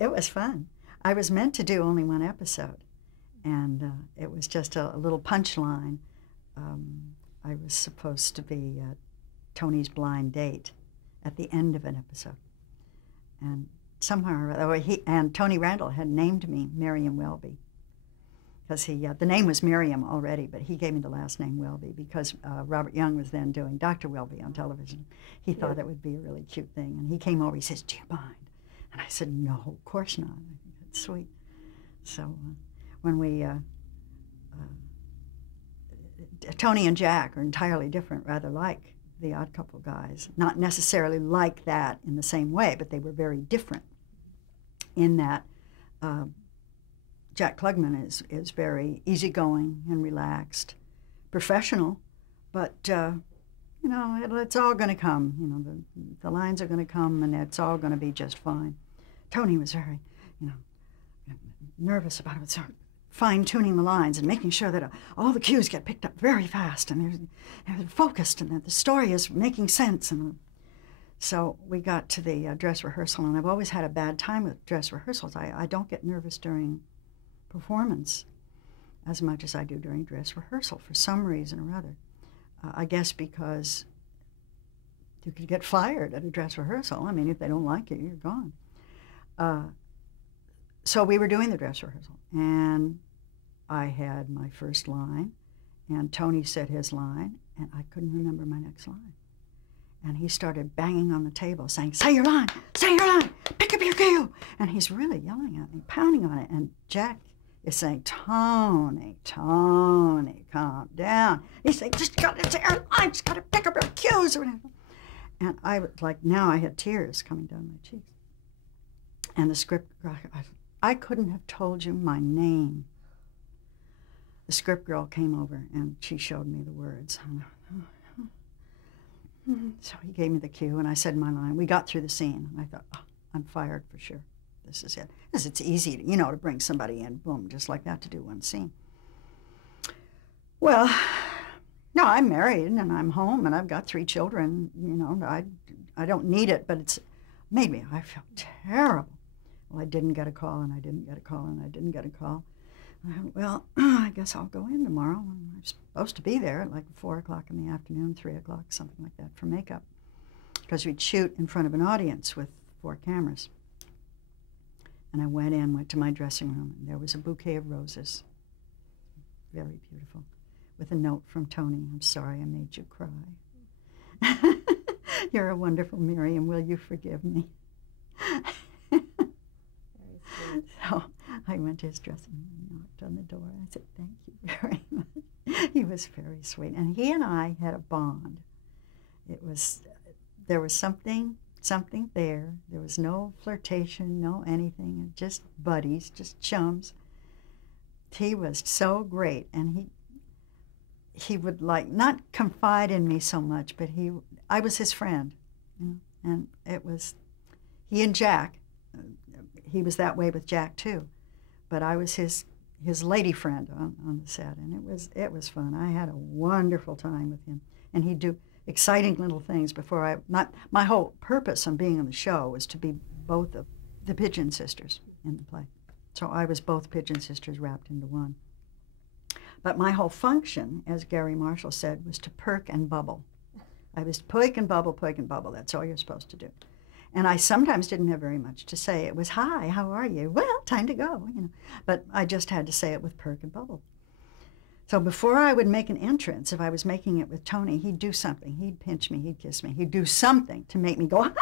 it was fun. I was meant to do only one episode, and it was just a little punchline. I was supposed to be Tony's blind date at the end of an episode. And somehow, and Tony Randall had named me Miriam Welby, because the name was Miriam already, but he gave me the last name Welby because Robert Young was then doing Dr. Welby on television. He thought it would be a really cute thing, and he came over, he says, "Do you mind?" And I said, "No, of course not. I think that's sweet." So when we, Tony and Jack are entirely different, rather like the Odd Couple guys. Not necessarily like that in the same way, but they were very different in that Jack Klugman is very easygoing and relaxed, professional, but you know, it's all going to come. You know, the lines are going to come, and it's all going to be just fine. Tony was very, you know, nervous about it, so fine-tuning the lines and making sure that all the cues get picked up very fast and they're focused and that the story is making sense. And so we got to the dress rehearsal, and I've always had a bad time with dress rehearsals. I don't get nervous during performance as much as I do during dress rehearsal for some reason or other. I guess because you could get fired at a dress rehearsal. I mean, if they don't like you, you're gone. So we were doing the dress rehearsal, and I had my first line, and Tony said his line, and I couldn't remember my next line. And he started banging on the table, saying, "Say your line, pick up your cue." And he's really yelling at me, pounding on it, and Jack is saying, "Tony, Tony, calm down." He's saying, "Just got to say your line, just got to pick up your cues." And I was like, now I had tears coming down my cheeks. And the script, I couldn't have told you my name. The script girl came over and she showed me the words. So he gave me the cue and I said my line. We got through the scene and I thought, oh, I'm fired for sure. This is it. Because it's easy, to, you know, to bring somebody in, boom, just like that, to do one scene. Well, no, I'm married and I'm home and I've got 3 children. You know, I don't need it, but it's made me, I felt terrible. Well, I didn't get a call, and I didn't get a call, and I didn't get a call. Well, I guess I'll go in tomorrow. I'm supposed to be there at like 4 o'clock in the afternoon, 3 o'clock, something like that, for makeup. Because we'd shoot in front of an audience with 4 cameras. And I went to my dressing room, and there was a bouquet of roses. Very beautiful. With a note from Tony, "I'm sorry I made you cry. You're a wonderful Miriam. Will you forgive me?" So I went to his dressing room and knocked on the door. I said, "Thank you very much." He was very sweet. And he and I had a bond. There was something there. There was no flirtation, no anything, just buddies, just chums. He was so great, and he would like not confide in me so much, but I was his friend, you know? And it was he and Jack. He was that way with Jack too, but I was his lady friend on the set, and it was fun. I had a wonderful time with him, and he'd do exciting little things before my whole purpose on being on the show was to be both of the Pigeon sisters in the play. So I was both Pigeon sisters wrapped into one. But my whole function, as Gary Marshall said, was to perk and bubble. I was perk and bubble, that's all you're supposed to do. And I sometimes didn't have very much to say. It was, "Hi, how are you?" "Well, time to go," you know. But I just had to say it with perk and bubble. So before I would make an entrance, if I was making it with Tony, he'd do something. He'd pinch me, he'd kiss me, he'd do something to make me go,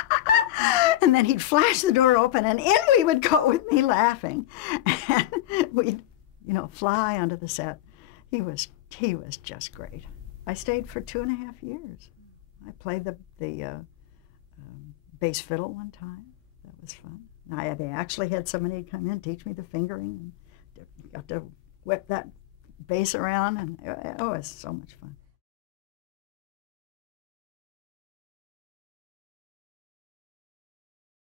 and then he'd flash the door open, and in we would go with me laughing. And we'd, you know, fly onto the set. He was just great. I stayed for 2.5 years. I played the bass fiddle one time. That was fun. They actually had somebody come in and teach me the fingering, and got to whip that bass around, and it was so much fun.